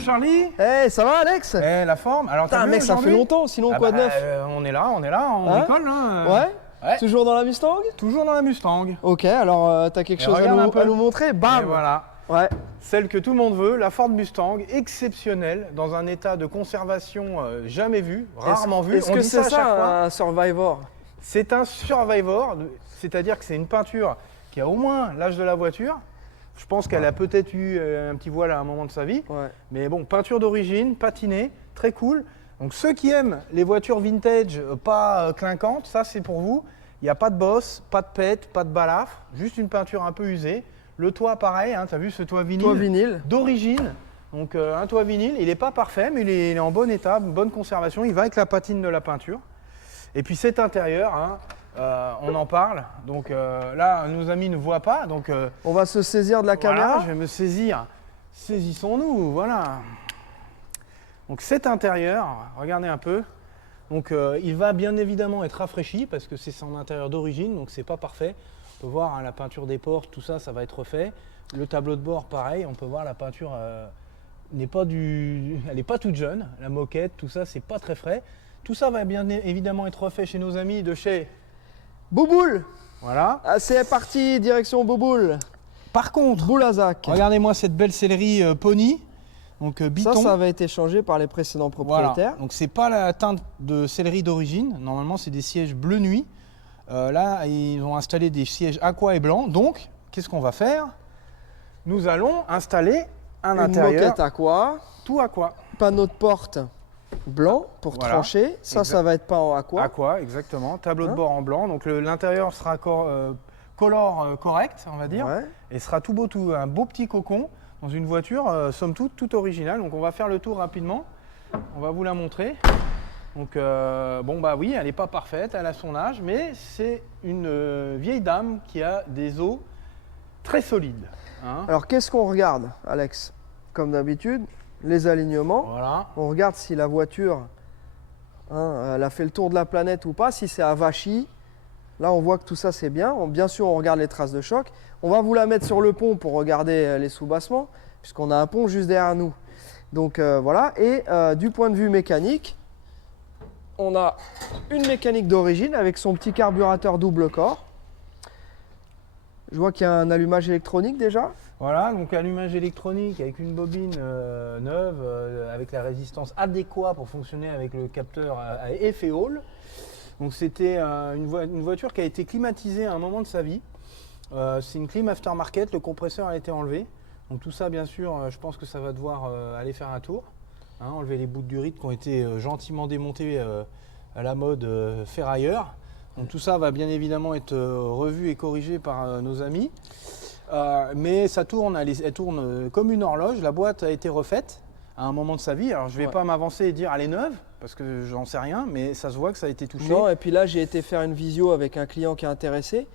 Charlie. Hey, ça va Alex? Eh, la forme. Alors, Putain, mec, ça fait longtemps, sinon quoi de neuf? On est là, on Hein? décolle. Hein. Ouais. Toujours dans la Mustang? Toujours dans la Mustang. Ok, alors t'as quelque chose à nous montrer? Bam! Et voilà. Ouais. Celle que tout le monde veut, la Ford Mustang, exceptionnelle, dans un état de conservation jamais vu, rarement vu. Est-ce que c'est ça un Survivor? C'est un Survivor, c'est-à-dire que c'est une peinture qui a au moins l'âge de la voiture. Je pense qu'elle a peut-être eu un petit voile à un moment de sa vie. Ouais. Mais bon, peinture d'origine, patinée, très cool. Donc ceux qui aiment les voitures vintage pas clinquantes, ça c'est pour vous. Il n'y a pas de bosse, pas de pète, pas de balafre, juste une peinture un peu usée. Le toit pareil, hein, tu as vu ce toit vinyle? Toit vinyle. D'origine. Donc un toit vinyle, il n'est pas parfait, mais il est en bon état, bonne conservation. Il va avec la patine de la peinture. Et puis cet intérieur, hein, on en parle. Donc là, nos amis ne voient pas. Donc, on va se saisir de la caméra. Je vais me saisir. Saisissons-nous, voilà. Donc cet intérieur, regardez un peu. Donc il va bien évidemment être rafraîchi parce que c'est son intérieur d'origine, donc c'est pas parfait. On peut voir hein, la peinture des portes, tout ça, ça va être refait. Le tableau de bord, pareil, on peut voir la peinture elle n'est pas toute jeune. La moquette, tout ça, c'est pas très frais. Tout ça va bien évidemment être refait chez nos amis de chez Bouboule. Voilà. Ah, c'est parti, direction Bouboule. Par contre, Boulazac. Regardez-moi cette belle sellerie Pony. Donc Biton. Ça avait été changé par les précédents propriétaires. Voilà. Donc c'est pas la teinte de sellerie d'origine. Normalement, c'est des sièges bleu nuit. Là, ils ont installé des sièges aqua et blanc. Donc, qu'est-ce qu'on va faire? Nous allons installer un intérieur. Une moquette aqua. Tout aqua. Panneau de porte blanc pour trancher. Ça va être peint en aqua. Aqua, exactement. Tableau de bord en blanc. Donc l'intérieur sera color correct, on va dire. Ouais. Et sera tout beau, un beau petit cocon dans une voiture, somme toute, tout originale. Donc on va faire le tour rapidement. On va vous la montrer. Donc bon bah oui, elle n'est pas parfaite, elle a son âge, mais c'est une vieille dame qui a des os très solides. Hein. Alors qu'est-ce qu'on regarde, Alex? Comme d'habitude, les alignements. Voilà. On regarde si la voiture elle a fait le tour de la planète ou pas, si c'est avachi. Là, on voit que tout ça, c'est bien. Bien sûr, on regarde les traces de choc. On va vous la mettre sur le pont pour regarder les sous-bassements, puisqu'on a un pont juste derrière nous. Donc voilà. Et du point de vue mécanique, on a une mécanique d'origine avec son petit carburateur double corps. Je vois qu'il y a un allumage électronique déjà. Voilà, donc allumage électronique avec une bobine neuve, avec la résistance adéquate pour fonctionner avec le capteur à effet Hall. Donc c'était une voiture qui a été climatisée à un moment de sa vie. C'est une clim aftermarket, le compresseur a été enlevé. Donc tout ça, bien sûr, je pense que ça va devoir aller faire un tour. Hein, enlever les bouts de durite qui ont été gentiment démontés à la mode ferrailleur. Donc tout ça va bien évidemment être revu et corrigé par nos amis. Mais ça tourne, elle tourne comme une horloge. La boîte a été refaite à un moment de sa vie. Alors je ne vais pas m'avancer et dire elle est neuve, parce que j'en sais rien, mais ça se voit que ça a été touché. Non, et puis là j'ai été faire une visio avec un client qui est intéressé,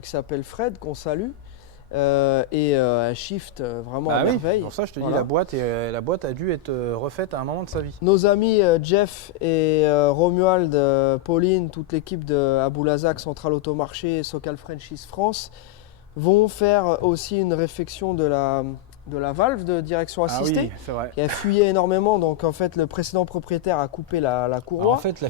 qui s'appelle Fred, qu'on salue. Et elle shift vraiment à merveille. Pour ça je te dis, la boîte a dû être refaite à un moment de sa vie. Nos amis Jeff et Romuald, Pauline, toute l'équipe de Boulazac, Central Automarché, Socal Franchise France vont faire aussi une réfection de la valve de direction assistée. Oui, c'est vrai. Qui a fuyé énormément, donc en fait le précédent propriétaire a coupé la courroie. Alors, en fait,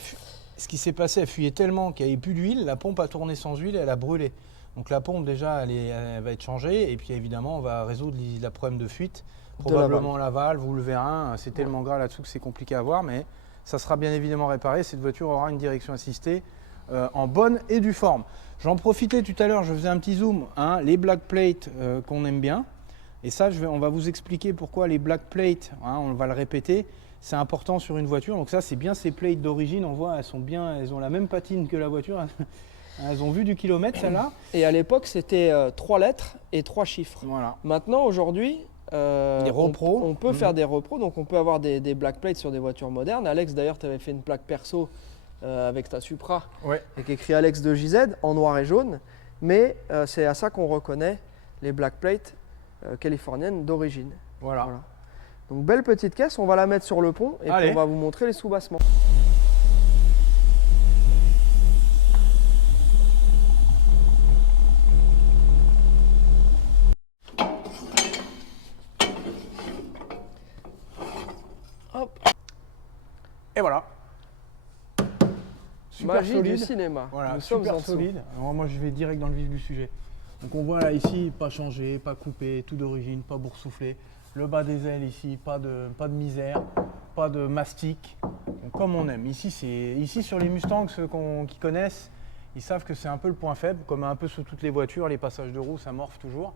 ce qui s'est passé, elle fuyait tellement qu'il n'y avait plus d'huile, la pompe a tourné sans huile et elle a brûlé. Donc la pompe déjà elle va être changée et puis évidemment on va résoudre le problème de fuite, probablement la valve ou le vérin, c'est tellement gras là-dessous que c'est compliqué à voir, mais ça sera bien évidemment réparé. Cette voiture aura une direction assistée en bonne et due forme. J'en profitais tout à l'heure, je faisais un petit zoom, hein, les black plates qu'on aime bien, et ça on va vous expliquer pourquoi les black plates, hein, on va le répéter, c'est important sur une voiture. Donc ça c'est bien ces plates d'origine, on voit elles ont la même patine que la voiture. Elles ont vu du kilomètre, celle-là. Et à l'époque, c'était 3 lettres et 3 chiffres. Voilà. Maintenant, aujourd'hui, on peut faire des repros. Donc, on peut avoir des black plates sur des voitures modernes. Alex, d'ailleurs, tu avais fait une plaque perso avec ta Supra, avec écrit Alex de JZ en noir et jaune. Mais c'est à ça qu'on reconnaît les black plates californiennes d'origine. Voilà. Donc, belle petite caisse. On va la mettre sur le pont et puis on va vous montrer les sous-bassements. Et voilà. Super Magie solide. du cinéma. Voilà, Nous sommes super en dessous. solide. Alors moi je vais direct dans le vif du sujet. Donc on voit là ici, pas changé, pas coupé, tout d'origine, pas boursouflé. Le bas des ailes ici, pas de misère, pas de mastic. Donc, comme on aime. Ici sur les Mustangs, ceux qui connaissent, ils savent que c'est un peu le point faible, comme un peu sur toutes les voitures, les passages de roues, ça morfe toujours.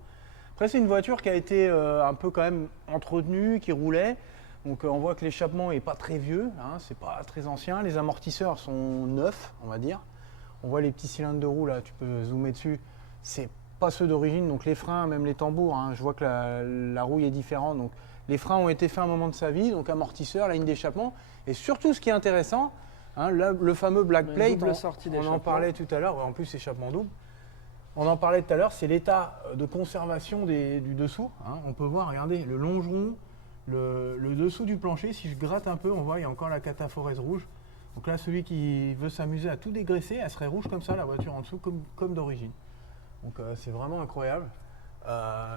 Après c'est une voiture qui a été un peu quand même entretenue, qui roulait. Donc on voit que l'échappement n'est pas très vieux, hein, c'est pas très ancien. Les amortisseurs sont neufs, on va dire. On voit les petits cylindres de roue là, tu peux zoomer dessus. C'est pas ceux d'origine, donc les freins, même les tambours, hein, je vois que la rouille est différente. Donc les freins ont été faits à un moment de sa vie, donc amortisseur, ligne d'échappement. Et surtout ce qui est intéressant, hein, le fameux black plate, on en parlait tout à l'heure, en plus échappement double. On en parlait tout à l'heure, c'est l'état de conservation du dessous. Hein. On peut voir, regardez, le longeron, le dessous du plancher, si je gratte un peu, on voit il y a encore la cataphorèse rouge. Donc là, celui qui veut s'amuser à tout dégraisser, elle serait rouge comme ça, la voiture en dessous, comme d'origine. Donc c'est vraiment incroyable.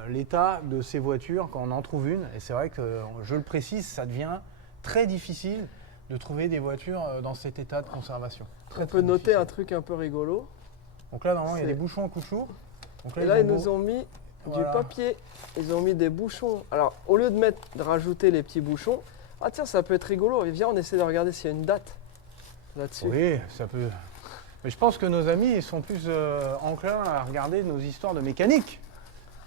L'état de ces voitures, quand on en trouve une, et c'est vrai que, je le précise, ça devient très difficile de trouver des voitures dans cet état de conservation. On peut noter un truc un peu rigolo. Donc là, normalement, il y a des bouchons en couchou. Donc là, ils nous ont mis du papier. Ils ont mis des bouchons. Alors, au lieu de rajouter les petits bouchons, ah tiens, ça peut être rigolo. Et viens, on essaie de regarder s'il y a une date là-dessus. Oui, ça peut. Mais je pense que nos amis, ils sont plus enclins à regarder nos histoires de mécanique.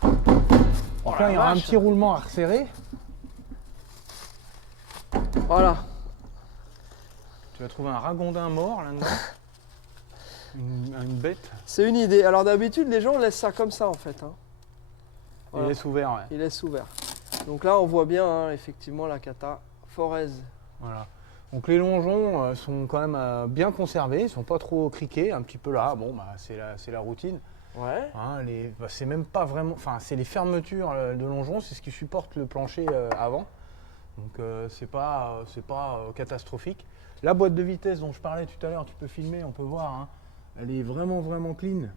Donc là, il y aura un petit roulement à resserrer. Voilà. Tu vas trouver un ragondin mort là-dedans. Une bête. C'est une idée. Alors d'habitude, les gens laissent ça comme ça en fait. Hein. Voilà. Il laisse ouvert, ouais. Il laisse ouvert. Donc là, on voit bien hein, effectivement la cata Forez. Voilà. Donc les longeons sont quand même bien conservés, ils sont pas trop criqués, un petit peu là. Bon, bah, c'est la routine. Ouais. Hein, c'est même pas vraiment. Enfin, c'est les fermetures de longeons, c'est ce qui supporte le plancher avant. Donc c'est pas catastrophique. La boîte de vitesse dont je parlais tout à l'heure, tu peux filmer, on peut voir. Hein, elle est vraiment clean.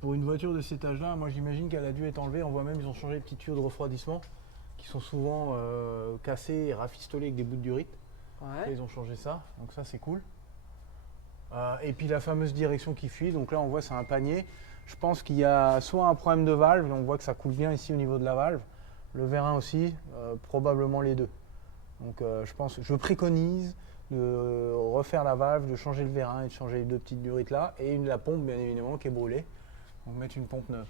Pour une voiture de cet âge-là, moi j'imagine qu'elle a dû être enlevée. On voit même ils ont changé les petits tuyaux de refroidissement qui sont souvent cassés et rafistolés avec des bouts de durite. Ouais. Ils ont changé ça, donc ça c'est cool. Et puis la fameuse direction qui fuit, donc là on voit c'est un panier. Je pense qu'il y a soit un problème de valve, on voit que ça coule bien ici au niveau de la valve. Le vérin aussi, probablement les deux. Donc je préconise de refaire la valve, de changer le vérin et de changer les deux petites durites là. Et la pompe bien évidemment qui est brûlée. Donc mettre une pompe neuve.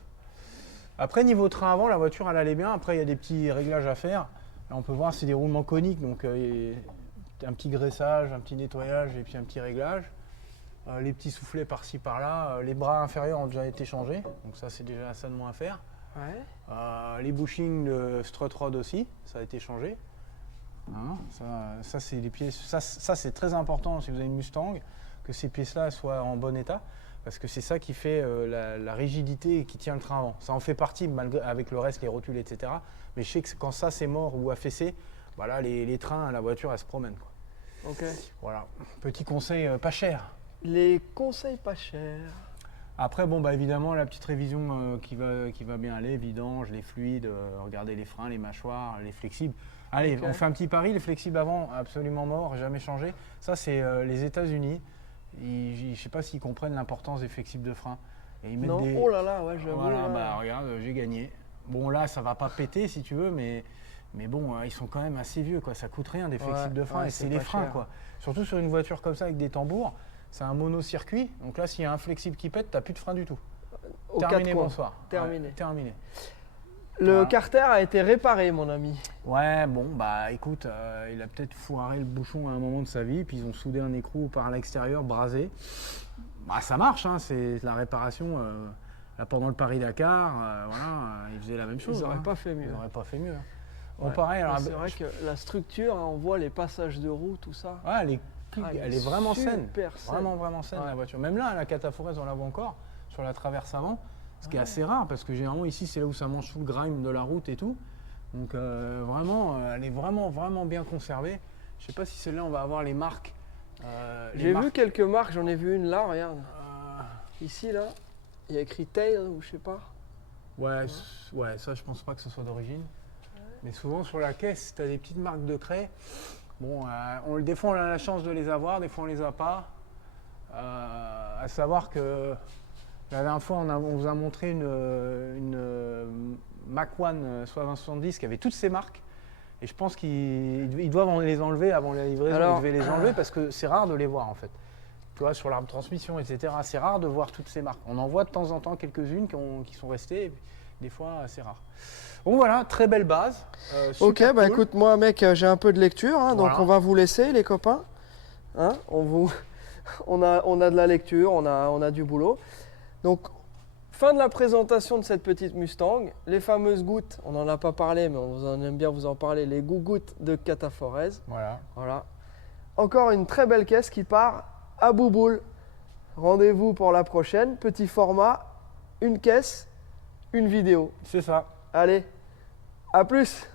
Après niveau train avant, la voiture elle allait bien. Après il y a des petits réglages à faire. Là on peut voir c'est des roulements coniques. Donc un petit graissage, un petit nettoyage et puis un petit réglage. Les petits soufflets par-ci par-là. Les bras inférieurs ont déjà été changés. Donc ça c'est déjà ça de moins à faire. Ouais. Les bushings de strut rod aussi, ça a été changé. Hein, ça c'est les pièces. Ça c'est très important si vous avez une Mustang, que ces pièces-là soient en bon état, parce que c'est ça qui fait la rigidité et qui tient le train avant. Ça en fait partie malgré, avec le reste, les rotules, etc. Mais je sais que quand ça c'est mort ou affaissé, voilà, les trains, la voiture, elle se promène. Quoi. Ok. Voilà. Petit conseil pas cher. Les conseils pas chers. Après, bon, bah, évidemment, la petite révision qui va bien aller, vidange, les fluides, regardez les freins, les mâchoires, les flexibles. Allez, on fait un petit pari, les flexibles avant, absolument morts, jamais changé. Ça, c'est les États-Unis. Je ne sais pas s'ils comprennent l'importance des flexibles de frein. Et ils mettent non, oh là là, ouais, j'avoue. Voilà, bah, regarde, j'ai gagné. Bon, là, ça va pas péter si tu veux, mais bon, ils sont quand même assez vieux, quoi. Ça coûte rien des flexibles de frein, et c'est les freins, quoi. Surtout sur une voiture comme ça avec des tambours. C'est un monocircuit, donc là s'il y a un flexible qui pète, t'as plus de frein du tout. Terminé, bonsoir. Terminé. Ouais, terminé. Le carter a été réparé, mon ami. Ouais, bon, bah écoute, il a peut-être foiré le bouchon à un moment de sa vie, puis ils ont soudé un écrou par l'extérieur, brasé. Bah ça marche, hein, c'est la réparation. Là, pendant le Paris-Dakar, voilà, ils faisaient la même chose. Ils n'auraient pas fait mieux. Ils n'auraient pas fait mieux. Hein. Ouais. Bon, pareil, alors, c'est vrai que la structure, hein, on voit les passages de roue, tout ça. Ouais, elle est vraiment saine. Vraiment saine, ouais. la voiture. Même là, la cataphorèse, on la voit encore sur la traverse avant, ce qui est assez rare parce que généralement ici, c'est là où ça mange tout le grime de la route et tout. Donc vraiment, elle est vraiment bien conservée. Je sais pas si celle-là, on va avoir les marques. J'ai vu quelques marques, j'en ai vu une là, regarde. Ici, là, il y a écrit Tail ou je sais pas. Ouais, ça, je pense pas que ce soit d'origine. Mais souvent sur la caisse, tu as des petites marques de craie. Bon, des fois on a la chance de les avoir, des fois on les a pas. À savoir que la dernière fois on vous a montré une Mac One 6070 qui avait toutes ces marques. Et je pense qu'ils doivent les enlever avant la livraison. Alors, ils devaient les enlever parce que c'est rare de les voir en fait. Tu vois, sur l'arbre transmission, etc. C'est rare de voir toutes ces marques. On en voit de temps en temps quelques-unes qui sont restées. Et des fois, c'est rare. Bon voilà, très belle base. Ok, bah cool. Écoute, moi mec, j'ai un peu de lecture, hein, Voilà. donc on va vous laisser les copains. Hein, on a de la lecture, on a du boulot. Donc, fin de la présentation de cette petite Mustang. Les fameuses gouttes, on n'en a pas parlé, mais on aime bien vous en parler, les gougouttes de Cataforez. Voilà. Encore une très belle caisse qui part à Bouboule. Rendez-vous pour la prochaine. Petit format, une caisse, une vidéo. C'est ça. Allez, à plus!